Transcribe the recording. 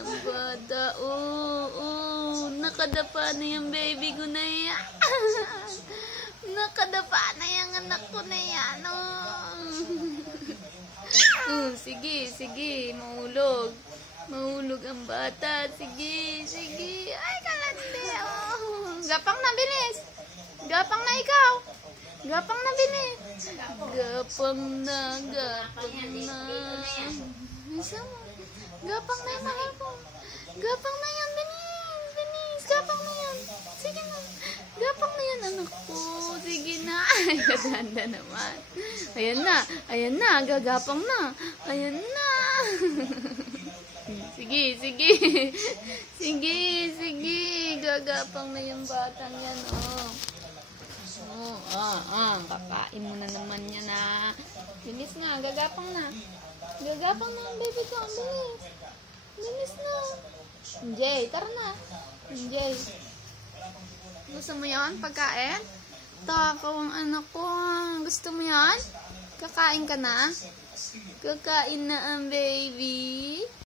Ang bata. Nakadapa na yung baby ko na yan. Nakadapa na yung anak ko na yan. Sige. Mahulog. Mahulog ang bata. Sige. Ay, kalandi. Gapang na, bilis. Gapang na ikaw. Gapang na, bilis. Gapang na. Gapang na yung mahipon. Gapang na yan, bilis. Gapang na yan. Sige na. Gapang na yan, anak ko. Sige na. Ay, katanda naman. Ayan na. Gagapang na. Ayan na. Sige. Gagapang na yung batang yan, kakain mo na naman yan, Bilis na, gagapang na. Gagapang na ang baby ko, bilis na. Jay, tara na. Jay. Gusto mo yan, pagkain? Takaw ang anak ko, Gusto mo yan? Kakain ka na? Kakain na ang baby.